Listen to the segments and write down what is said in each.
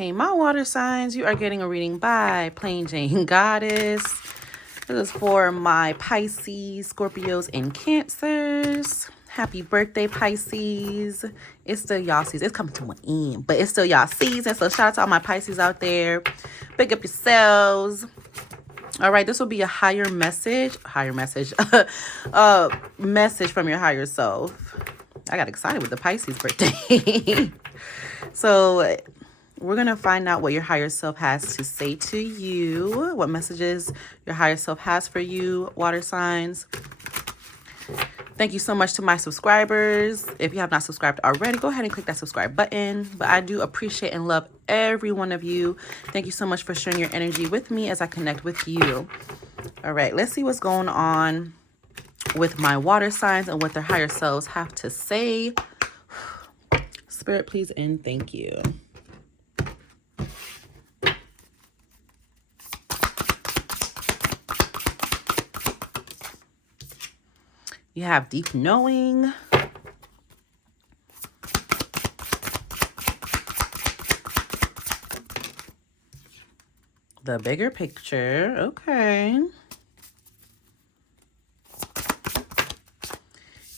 Hey, my water signs, you are getting a reading by Plain Jane Goddess. This is for my Pisces, Scorpios, and Cancers. Happy birthday, Pisces. It's still y'all season. It's coming to an end, but it's still y'all season. So shout out to all my Pisces out there. Pick up yourselves. All right, this will be a message from your higher self. I got excited with the Pisces birthday. So we're going to find out what your higher self has to say to you, what messages your higher self has for you, water signs. Thank you so much to my subscribers. If you have not subscribed already, go ahead and click that subscribe button. But I do appreciate and love every one of you. Thank you so much for sharing your energy with me as I connect with you. All right, let's see what's going on with my water signs and what their higher selves have to say. Spirit, please, and thank you. You have deep knowing. The bigger picture. Okay.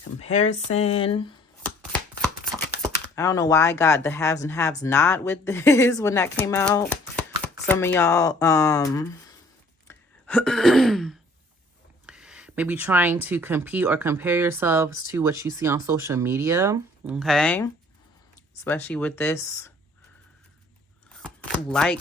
Comparison. I don't know why I got the haves and haves not with this when that came out. Some of y'all maybe trying to compete or compare yourselves to what you see on social media. Okay. Especially with this like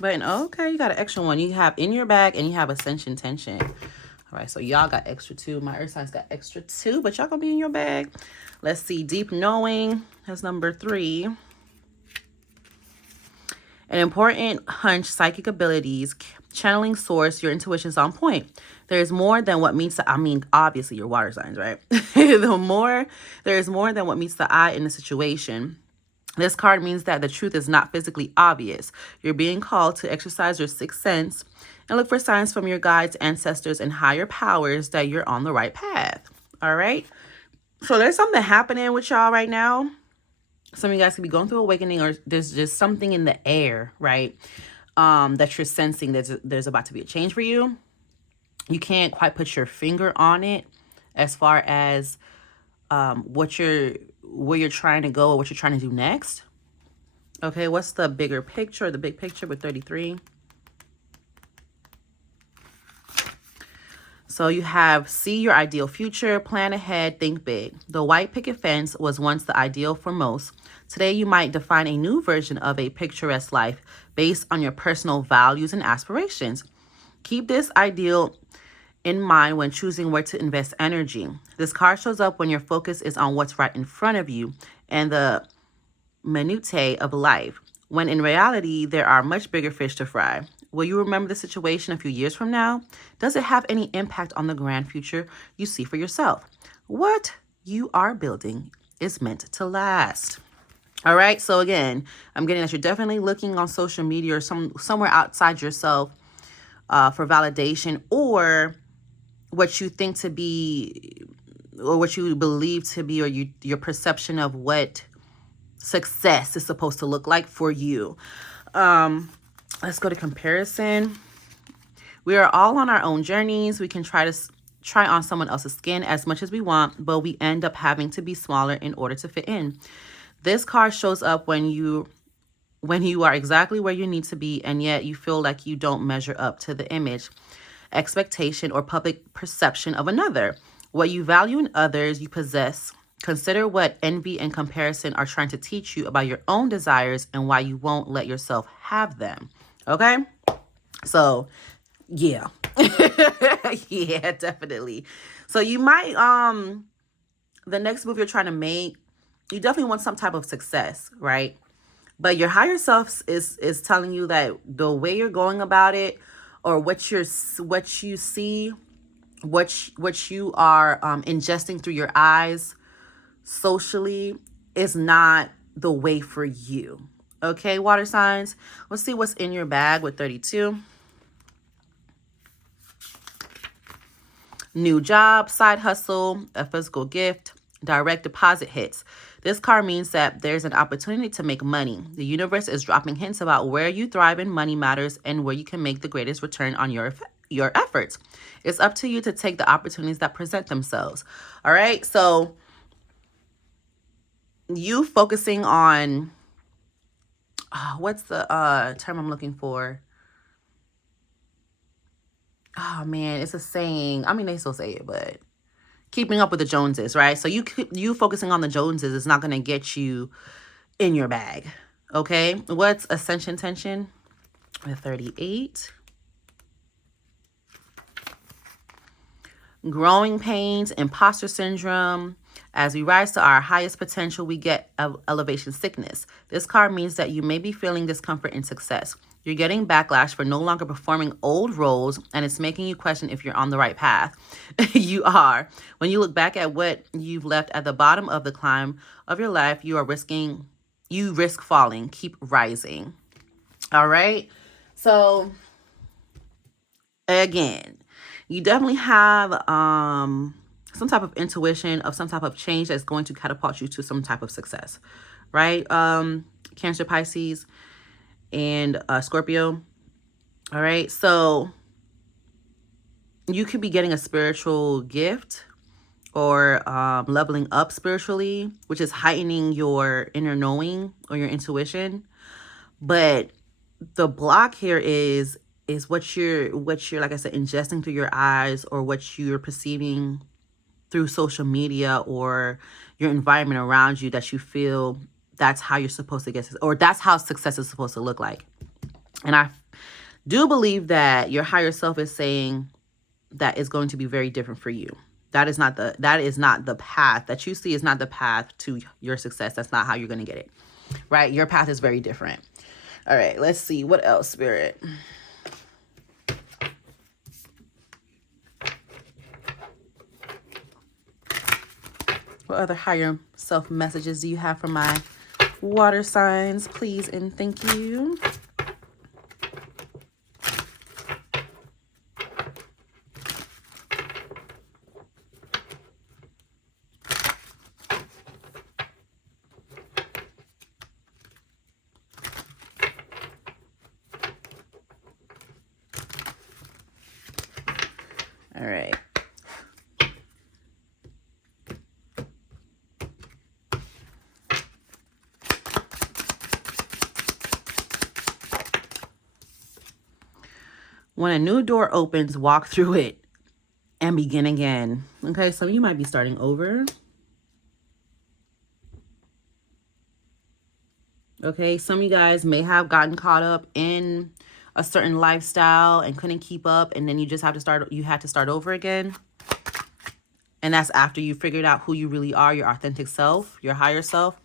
button. Okay, you got an extra one. You have in your bag and you have ascension tension. All right, so y'all got extra 2. My earth signs got extra 2, but y'all gonna be in your bag. Let's see. Deep knowing. That's number 3. An important hunch, psychic abilities, channeling source, your intuition is on point. There's more than what meets the, obviously your water signs, right? There's more than what meets the eye in the situation. This card means that the truth is not physically obvious. You're being called to exercise your sixth sense and look for signs from your guides, ancestors, and higher powers that you're on the right path. All right. So there's something happening with y'all right now. Some of you guys could be going through awakening, or there's just something in the air, right? That you're sensing there's about to be a change for you. You can't quite put your finger on it as far as where you're trying to go or what you're trying to do next. Okay, what's the bigger picture, the big picture with 33? So you have see your ideal future, plan ahead, think big. The white picket fence was once the ideal for most. Today you might define a new version of a picturesque life based on your personal values and aspirations. Keep this ideal in mind when choosing where to invest energy. This card shows up when your focus is on what's right in front of you and the minutiae of life, when in reality, there are much bigger fish to fry. Will you remember the situation a few years from now? Does it have any impact on the grand future you see for yourself? What you are building is meant to last. All right. So again, I'm getting that you're definitely looking on social media or somewhere outside yourself for validation, or what you think to be, or what you believe to be, or your perception of what success is supposed to look like for you. Let's go to comparison. We are all on our own journeys. We can try on someone else's skin as much as we want, but we end up having to be smaller in order to fit in. This card shows up when you are exactly where you need to be, and yet you feel like you don't measure up to the image, expectation, or public perception of another. What you value in others, you possess. Consider what envy and comparison are trying to teach you about your own desires and why you won't let yourself have them. Okay? So, yeah. Yeah, definitely. So you might, the next move you're trying to make, you definitely want some type of success, right? But your higher self is telling you that the way you're going about it, or what you see, what you are ingesting through your eyes socially, is not the way for you. Okay, water signs. Let's see what's in your bag with 32. New job, side hustle, a physical gift, direct deposit hits. This card means that there's an opportunity to make money. The universe is dropping hints about where you thrive in money matters and where you can make the greatest return on your efforts. It's up to you to take the opportunities that present themselves. All right, so you focusing on what's the term I'm looking for? Oh man, it's a saying. I mean, they still say it, but keeping up with the Joneses, right? So you focusing on the Joneses is not going to get you in your bag. Okay, what's ascension tension? 38. Growing pains, imposter syndrome. As we rise to our highest potential, we get elevation sickness. This card means that you may be feeling discomfort in success. You're getting backlash for no longer performing old roles, and it's making you question if you're on the right path. You are. When you look back at what you've left at the bottom of the climb of your life, you risk falling. Keep rising. All right. So again, you definitely have some type of intuition of some type of change that's going to catapult you to some type of success, right? Cancer, Pisces, and Scorpio. All right, so you could be getting a spiritual gift or leveling up spiritually, which is heightening your inner knowing or your intuition. But the block here is what you're like I said, ingesting through your eyes, or what you're perceiving through social media or your environment around you, that you feel that's how you're supposed to get, or that's how success is supposed to look like. And I do believe that your higher self is saying that is going to be very different for you. That is not the path that you see, is not the path to your success. That's not how you're going to get it, right? Your path is very different. All right, let's see. What else, Spirit? What other higher self messages do you have for my water signs, please and thank you? All right. When a new door opens, walk through it and begin again. Okay, so you might be starting over. Okay, some of you guys may have gotten caught up in a certain lifestyle and couldn't keep up, and then you had to start over again. And that's after you figured out who you really are, your authentic self, your higher self.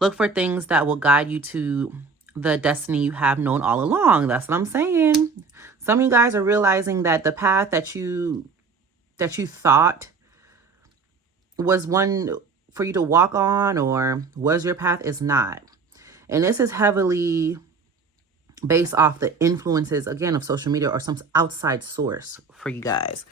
Look for things that will guide you to the destiny you have known all along. That's what I'm saying. Some of you guys are realizing that the path that you thought was one for you to walk on, or was your path, is not. And this is heavily based off the influences, again, of social media or some outside source for you guys.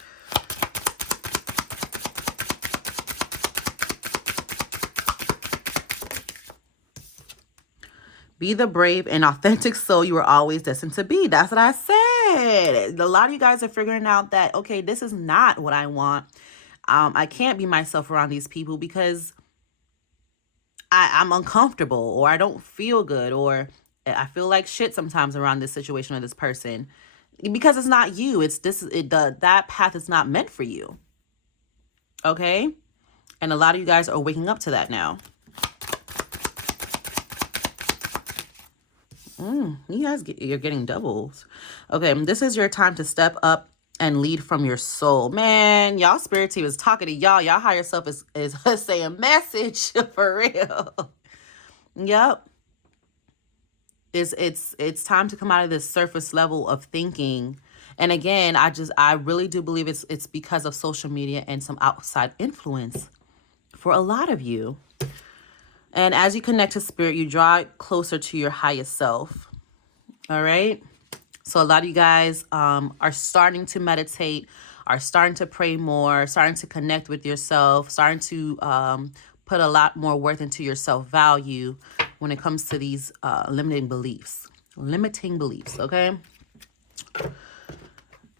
Be the brave and authentic soul you were always destined to be. That's what I said. A lot of you guys are figuring out that, okay, this is not what I want. I can't be myself around these people because I'm uncomfortable, or I don't feel good, or I feel like shit sometimes around this situation or this person, because it's not you. That path is not meant for you. Okay? And a lot of you guys are waking up to that now. You guys, you're getting doubles. Okay, this is your time to step up and lead from your soul. Man, y'all spirit team is talking to y'all. Y'all higher self is saying message for real. Yep. It's time to come out of this surface level of thinking. And again, I really do believe it's because of social media and some outside influence for a lot of you. And as you connect to spirit, you draw closer to your highest self. All right. So a lot of you guys are starting to meditate, are starting to pray more, starting to connect with yourself, starting to put a lot more worth into your self-value when it comes to these limiting beliefs. Limiting beliefs, okay? All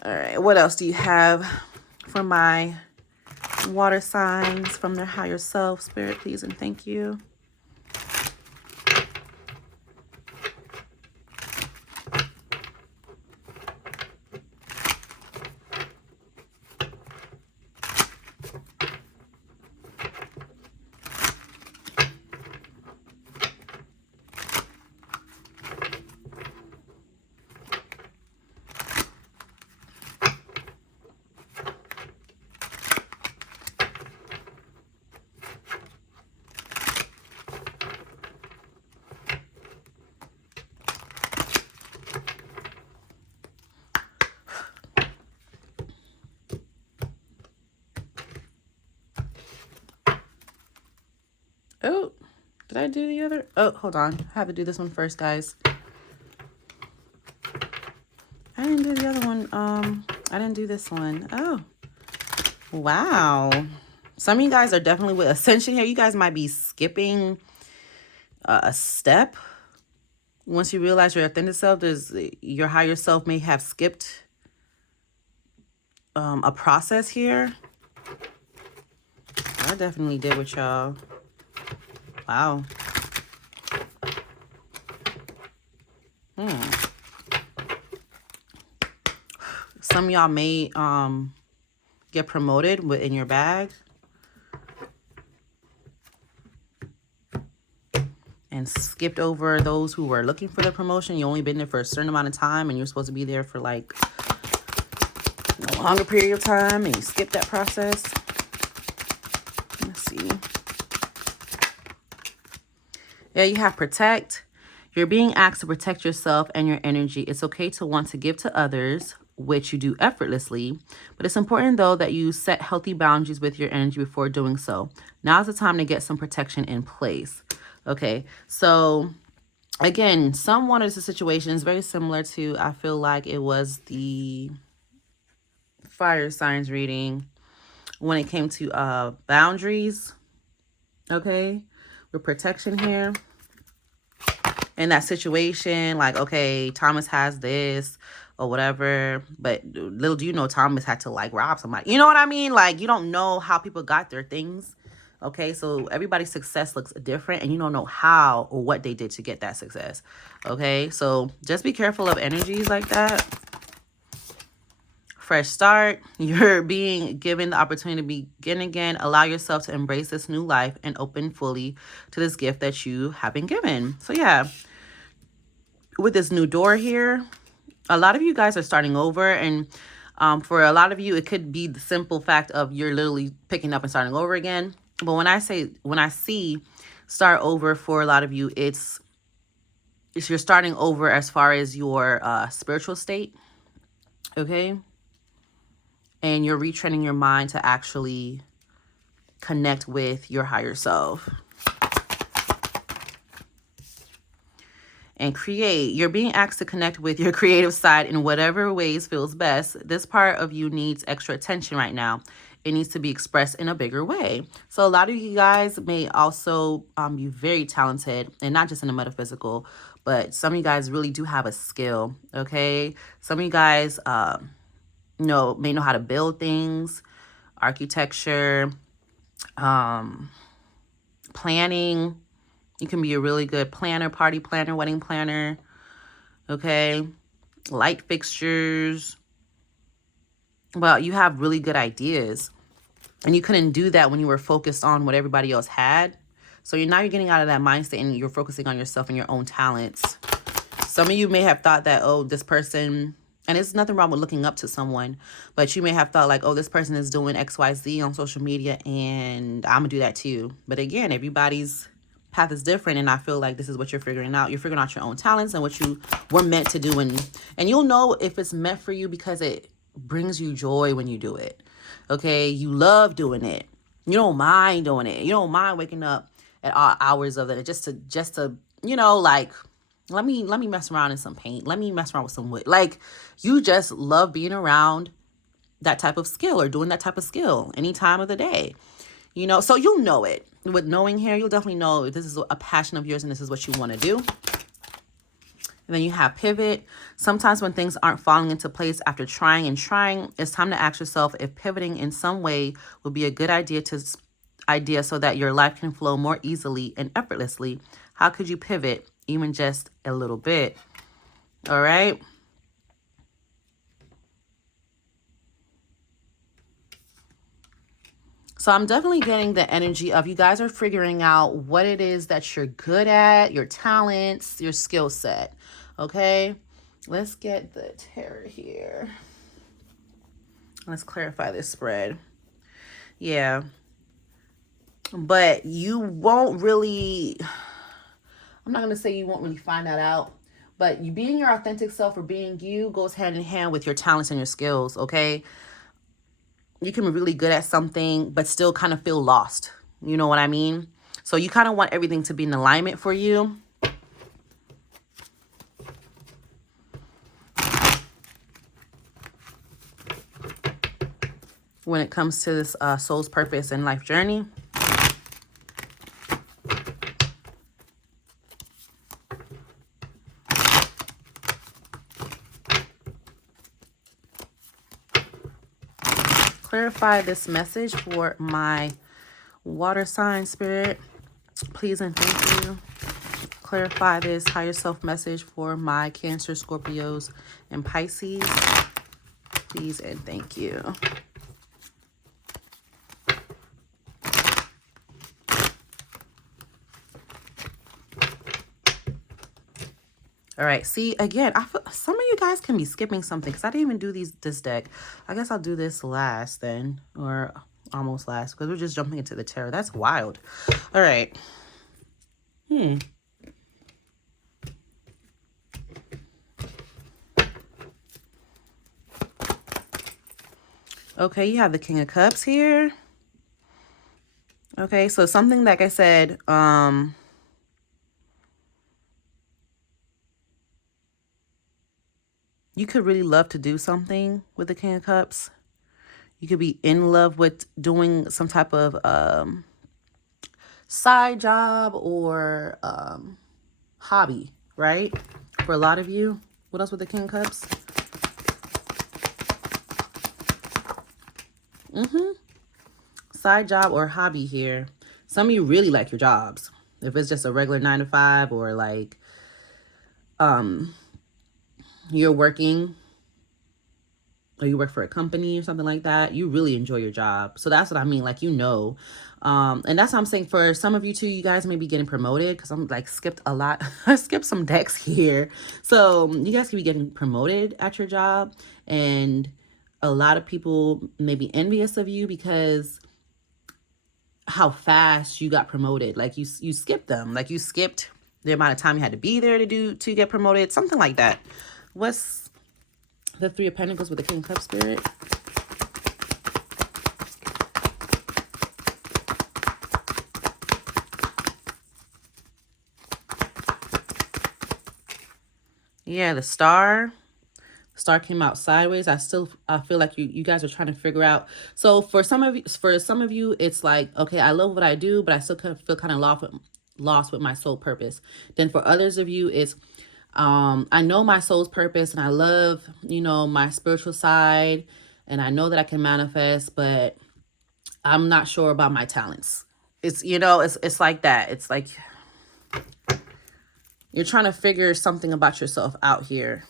right, what else do you have for my water signs from their higher self? Spirit, please and thank you. Oh, did I do the other? Oh, hold on. I have to do this one first, guys. I didn't do the other one. I didn't do this one. Oh, wow. Some of you guys are definitely with Ascension here. You guys might be skipping a step. Once you realize your authentic self, your higher self may have skipped a process here. I definitely did with y'all. Wow. Some of y'all may get promoted in your bag. And skipped over those who were looking for the promotion. You only been there for a certain amount of time and you're supposed to be there for like a longer period of time and you skipped that process. Let's see. Yeah, you have protect. You're being asked to protect yourself and your energy. It's okay to want to give to others, which you do effortlessly, but it's important though that you set healthy boundaries with your energy before doing so. Now's the time to get some protection in place. Okay, so again, some one of the situations very similar to, I feel like it was the fire signs reading when it came to boundaries. Okay, with protection here. In that situation, like, okay, Thomas has this or whatever, but little do you know Thomas had to like rob somebody. You know what I mean? Like, you don't know how people got their things. Okay, so everybody's success looks different and you don't know how or what they did to get that success. Okay, so just be careful of energies like that. Fresh start. You're being given the opportunity to begin again. Allow yourself to embrace this new life and open fully to this gift that you have been given. So yeah, with this new door here, a lot of you guys are starting over, and for a lot of you, it could be the simple fact of you're literally picking up and starting over again. But when I see start over for a lot of you, it's you're starting over as far as your spiritual state, okay? And you're retraining your mind to actually connect with your higher self. And create. You're being asked to connect with your creative side in whatever ways feels best. This part of you needs extra attention right now. It needs to be expressed in a bigger way. So a lot of you guys may also be very talented, and not just in the metaphysical, but some of you guys really do have a skill, okay? Some of you guys may know how to build things, architecture, planning. You can be a really good planner, party planner, wedding planner, okay? Light fixtures. Well, you have really good ideas. And you couldn't do that when you were focused on what everybody else had. So you're getting out of that mindset and you're focusing on yourself and your own talents. Some of you may have thought that, oh, this person, and there's nothing wrong with looking up to someone, but you may have thought like, oh, this person is doing XYZ on social media and I'm gonna do that too. But again, everybody's path is different, and I feel like this is what you're figuring out. You're figuring out your own talents and what you were meant to do, and you'll know if it's meant for you because it brings you joy when you do it. Okay, you love doing it. You don't mind doing it. You don't mind waking up at all hours of it just to like, let me mess around in some paint. Let me mess around with some wood. Like, you just love being around that type of skill or doing that type of skill any time of the day. So you'll know it. with knowing here, you'll definitely know if this is a passion of yours and this is what you want to do. And then you have pivot. Sometimes when things aren't falling into place after trying and trying, it's time to ask yourself if pivoting in some way would be a good idea so that your life can flow more easily and effortlessly. How could you pivot even just a little bit? All right. So I'm definitely getting the energy of you guys are figuring out what it is that you're good at, your talents, your skill set. Okay, let's get the tarot here. Let's clarify this spread. Yeah. But you won't really, I'm not going to say you won't really find that out. But you being your authentic self or being you goes hand in hand with your talents and your skills, okay? You can be really good at something, but still kind of feel lost. You know what I mean? So you kind of want everything to be in alignment for you. When it comes to this soul's purpose and life journey. Clarify this message for my water sign spirit, please and thank you. Clarify this higher self message for my Cancer, Scorpios, and Pisces, please and thank you. All right, see, again, I feel some of you guys can be skipping something because I didn't even do this deck. I guess I'll do this last then, or almost last, because we're just jumping into the tarot. That's wild. All right. Okay, you have the King of Cups here. Okay, so something like I said, you could really love to do something with the King of Cups. You could be in love with doing some type of side job or hobby, right? For a lot of you. What else with the King of Cups? Side job or hobby here. Some of you really like your jobs. If it's just a regular 9 to 5 or like you're working or you work for a company or something like that, you really enjoy your job. So that's what I mean, like, you know. And that's what I'm saying for some of you too. You guys may be getting promoted because I'm like skipped a lot. I skipped some decks here. So you guys could be getting promoted at your job, and a lot of people may be envious of you because how fast you got promoted. Like you skipped them. Like you skipped the amount of time you had to be there to get promoted, something like that. What's the Three of Pentacles with the King of Cups spirit? Yeah, the Star. Star came out sideways. I feel like you guys are trying to figure out. So for some of you, it's like, okay, I love what I do, but I still feel kind of lost with my soul purpose. Then for others of you, it's I know my soul's purpose and I love, you know, my spiritual side, and I know that I can manifest, but I'm not sure about my talents. It's, you know, it's like that. It's like you're trying to figure something about yourself out here.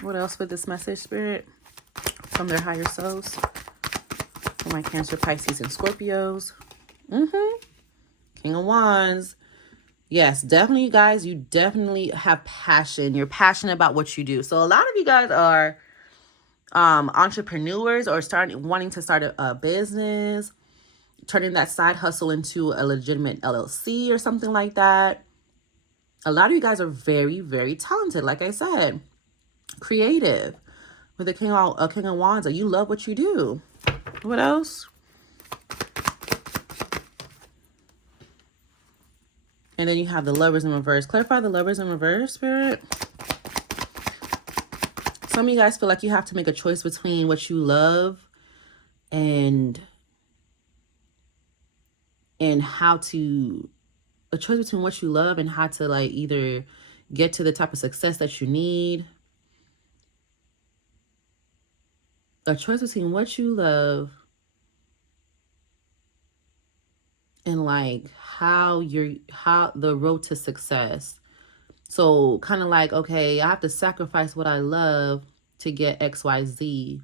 What else with this message, Spirit? From their higher selves. For my Cancer, Pisces, and Scorpios. King of Wands. Yes, definitely, you guys. You definitely have passion. You're passionate about what you do. So a lot of you guys are entrepreneurs or wanting to start a business, turning that side hustle into a legitimate LLC or something like that. A lot of you guys are very, very talented. Like I said, creative. With the King of Wands, you love what you do. What else? And then you have the Lovers in reverse. Clarify the Lovers in reverse, Spirit. Some of you guys feel like you have to make a choice between what you love and how to, a choice between what you love and how to like either get to the type of success that you need. A choice between what you love and like how the road to success. So kind of like, okay, I have to sacrifice what I love to get XYZ,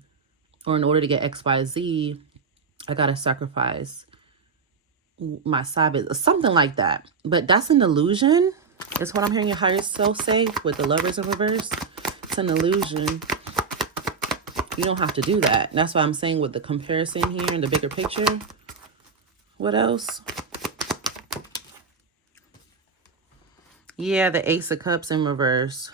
or in order to get XYZ, I gotta sacrifice my side business, something like that. But that's an illusion. That's what I'm hearing your higher self say with the Lovers in reverse. It's an illusion. You don't have to do that. That's why I'm saying with the comparison here in the bigger picture. What else? Yeah, the Ace of Cups in reverse.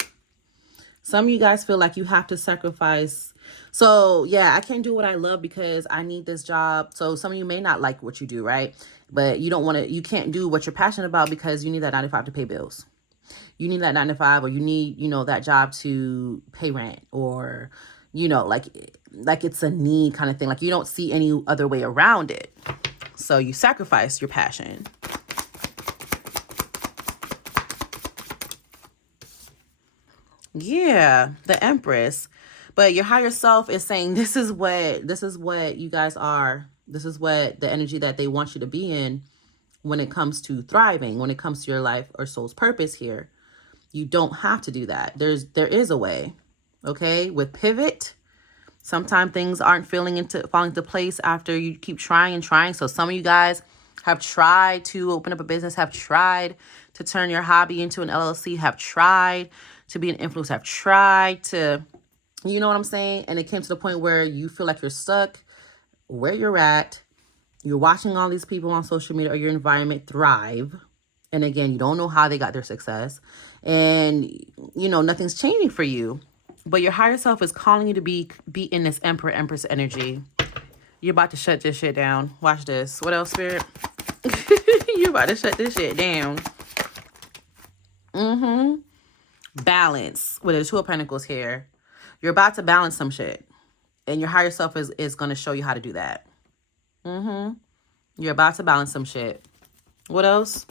Some of you guys feel like you have to sacrifice. So yeah, I can't do what I love because I need this job. So some of you may not like what you do, right? But you don't want to, you can't do what you're passionate about because you need that 9 to 5 to pay bills. You need that 9 to 5, or you need, you know, that job to pay rent, or, you know, like it's a need kind of thing. Like you don't see any other way around it. So you sacrifice your passion. Yeah, the Empress. But your higher self is saying this is what you guys are. This is what the energy that they want you to be in when it comes to thriving, when it comes to your life or soul's purpose here. You don't have to do that. There is a way. Okay? With pivot, sometimes things aren't falling into place after you keep trying and trying. So some of you guys have tried to open up a business, have tried to turn your hobby into an LLC, have tried to be an influencer, have tried to, you know what I'm saying? And it came to the point where you feel like you're stuck where you're at. You're watching all these people on social media or your environment thrive. And again, you don't know how they got their success. And, you know, nothing's changing for you. But your higher self is calling you to be in this Emperor, Empress energy. You're about to shut this shit down. Watch this. What else, Spirit? You're about to shut this shit down. Balance. With the Two of Pentacles here. You're about to balance some shit. And your higher self is going to show you how to do that. You're about to balance some shit. What else?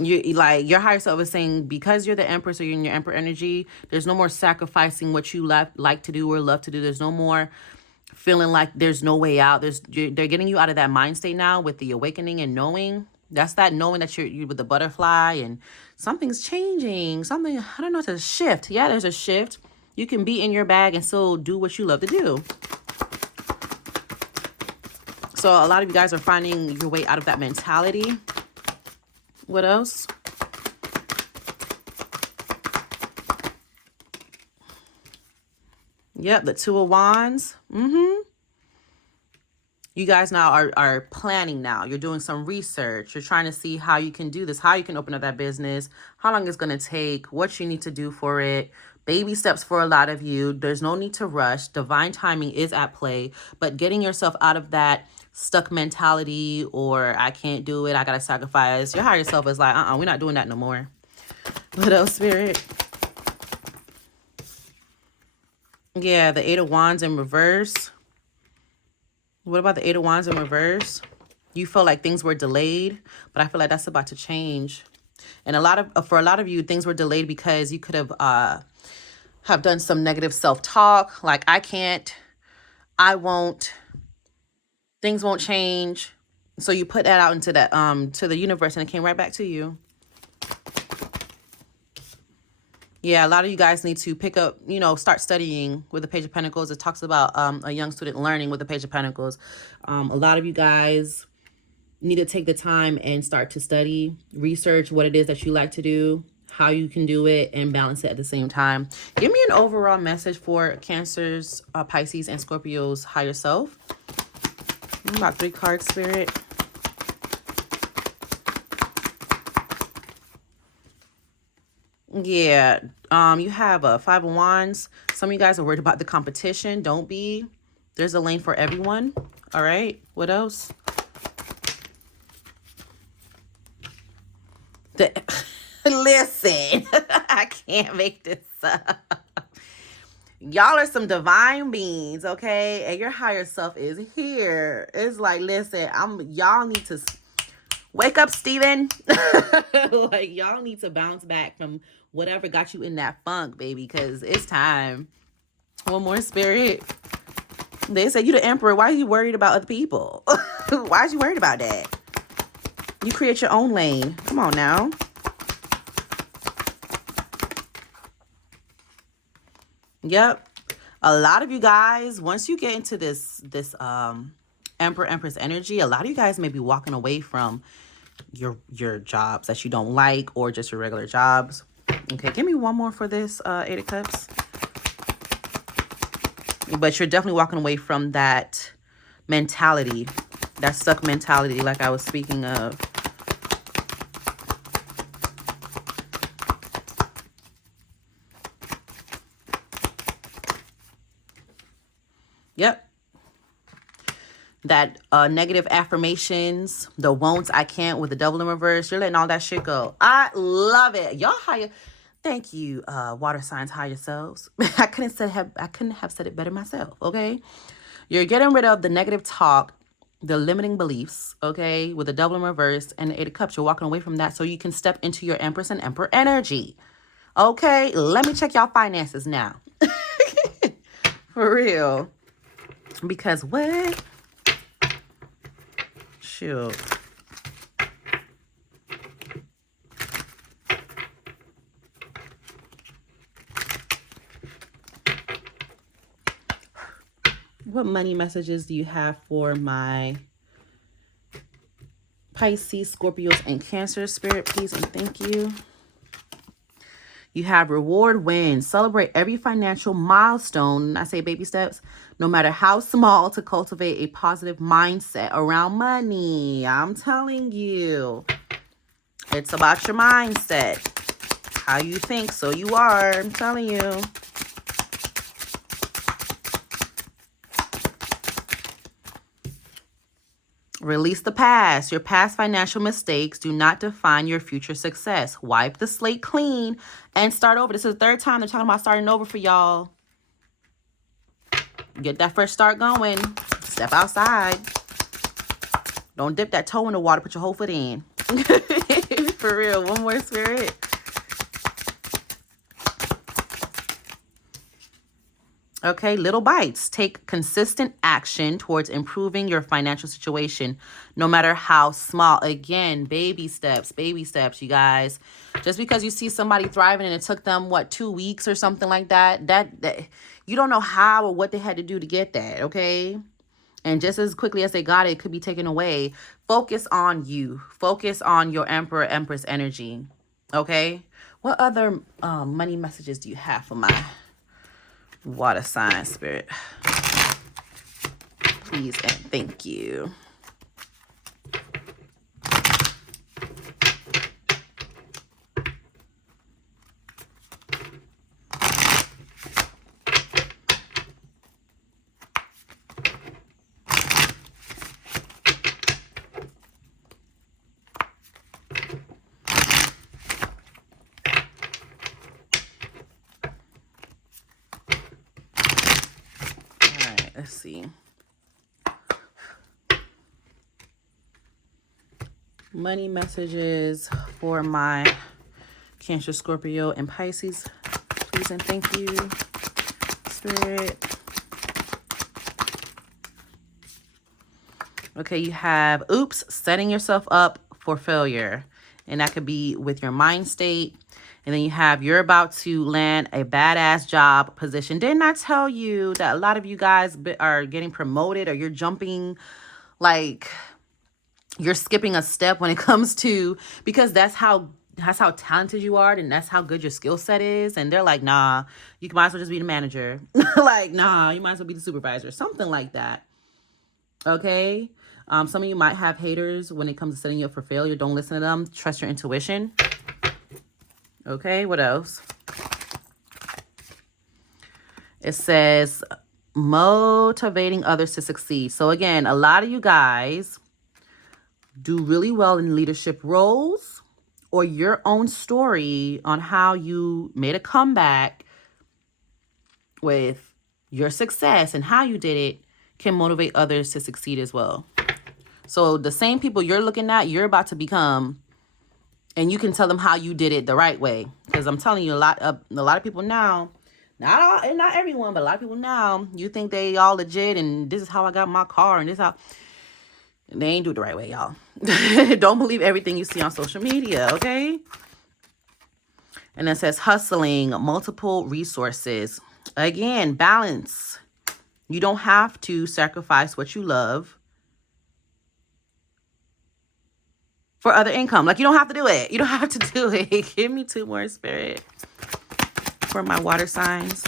Your higher self is saying, because you're the Empress or you're in your Emperor energy, there's no more sacrificing what you like to do or love to do. There's no more feeling like there's no way out. They're getting you out of that mind state now with the awakening and knowing. That's that knowing that you're with the butterfly and something's changing. Something, I don't know, it's a shift. Yeah, there's a shift. You can be in your bag and still do what you love to do. So a lot of you guys are finding your way out of that mentality. What else? Yep, the Two of Wands. You guys now are planning now. You're doing some research. You're trying to see how you can do this, how you can open up that business, how long it's going to take, what you need to do for it. Baby steps for a lot of you. There's no need to rush. Divine timing is at play, but getting yourself out of that stuck mentality or I can't do it, I got to sacrifice. Your higher self is like, we're not doing that no more. What else, Spirit? Yeah, the Eight of Wands in reverse. What about the Eight of Wands in reverse? You feel like things were delayed, but I feel like that's about to change. And for a lot of you, things were delayed because you could have done some negative self-talk, like I can't, I won't, things won't change. So you put that out into that to the universe and it came right back to you. Yeah, a lot of you guys need to pick up, start studying with the Page of Pentacles. It talks about a young student learning with the Page of Pentacles. A lot of you guys need to take the time and start to study, research what it is that you like to do, how you can do it, and balance it at the same time. Give me an overall message for Cancers, Pisces, and Scorpio's higher self. About 3 cards, Spirit. Yeah, you have a 5 of Wands. Some of you guys are worried about the competition. Don't be. There's a lane for everyone. All right. What else? Listen, I can't make this up. Y'all are some divine beings, okay? And your higher self is here. It's like, listen, y'all need to wake up, Steven. Like, y'all need to bounce back from whatever got you in that funk, baby, because it's time. One more, Spirit. They said you the emperor. Why are you worried about other people? Why are you worried about that? You create your own lane. Come on now. Yep. A lot of you guys, once you get into this Emperor Empress energy, a lot of you guys may be walking away from your jobs that you don't like, or just your regular jobs. Okay, give me one more for this Eight of Cups. But you're definitely walking away from that mentality, that stuck mentality like I was speaking of. Yep. That negative affirmations, the won'ts, I can't with the devil in reverse. You're letting all that shit go. I love it. Y'all higher. Thank you, water signs, higher selves. I couldn't have said it better myself. Okay. You're getting rid of the negative talk, the limiting beliefs, okay, with the devil in reverse and the Eight of Cups. You're walking away from that so you can step into your Empress and Emperor energy. Okay, let me check y'all finances now. For real. Because what? Shoot. What money messages do you have for my Pisces, Scorpios, and Cancer, Spirit, please and thank you. You have reward wins. Celebrate every financial milestone. I say baby steps, no matter how small, to cultivate a positive mindset around money. I'm telling you, it's about your mindset. How you think, so you are. I'm telling you. Release the past. Your past financial mistakes do not define your future success. Wipe the slate clean and start over. This is the third time they're talking about starting over for y'all. Get that fresh start going. Step outside. Don't dip that toe in the water. Put your whole foot in. For real. One more, Spirit. Okay, little bites. Take consistent action towards improving your financial situation, no matter how small. Again, baby steps, you guys. Just because you see somebody thriving and it took them, 2 weeks or something like that, that you don't know how or what they had to do to get that, okay? And just as quickly as they got it, it could be taken away. Focus on you. Focus on your Emperor, Empress energy, okay? What other money messages do you have for my water sign, Spirit? Please and thank you. Let's see. Money messages for my Cancer, Scorpio, and Pisces. Please and thank you, Spirit. Okay, you have, oops, setting yourself up for failure. And that could be with your mind state. And then you have, you're about to land a badass job position. Didn't I tell you that a lot of you guys are getting promoted, or you're jumping, like, you're skipping a step when it comes to, because that's how talented you are, and that's how good your skill set is. And they're like, nah, you might as well just be the manager. Like, nah, you might as well be the supervisor. Something like that. Okay? Some of you might have haters when it comes to setting you up for failure. Don't listen to them. Trust your intuition. Okay, what else? It says motivating others to succeed. So again, a lot of you guys do really well in leadership roles, or your own story on how you made a comeback with your success and how you did it can motivate others to succeed as well. So the same people you're looking at, you're about to become, and you can tell them how you did it the right way. Because I'm telling you, a lot of people now, not all, and not everyone, but a lot of people now, you think they all legit and this is how I got my car and this how. They ain't do it the right way, y'all. Don't believe everything you see on social media, okay? And it says hustling, multiple resources. Again, balance. You don't have to sacrifice what you love for other income. Like, you don't have to do it. You don't have to do it. Give me 2 more, Spirit, for my water signs.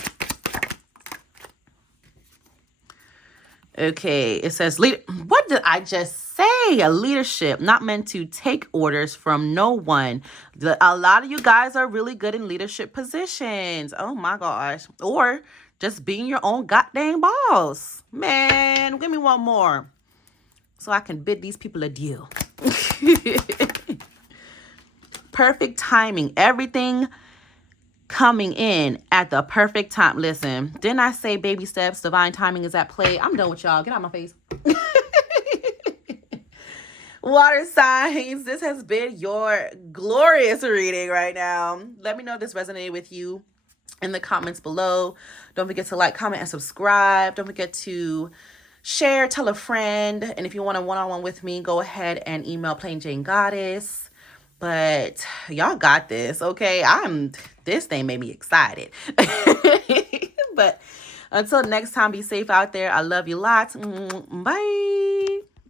Okay, it says, what did I just say? A leadership, not meant to take orders from no one. A lot of you guys are really good in leadership positions. Oh my gosh. Or just being your own goddamn boss. Man, give me one more so I can bid these people adieu. Perfect timing. Everything coming in at the perfect time. Listen, didn't I say baby steps, divine timing is at play? I'm done with y'all. Get out of my face. Water signs, this has been your glorious reading right now. Let me know if this resonated with you in the comments below. Don't forget to like, comment, and subscribe. Don't forget to share, tell a friend. And if you want a one-on-one with me, go ahead and email PlainJainGoddess. But y'all got this, okay? This thing made me excited. But until next time, be safe out there. I love you lots. Bye.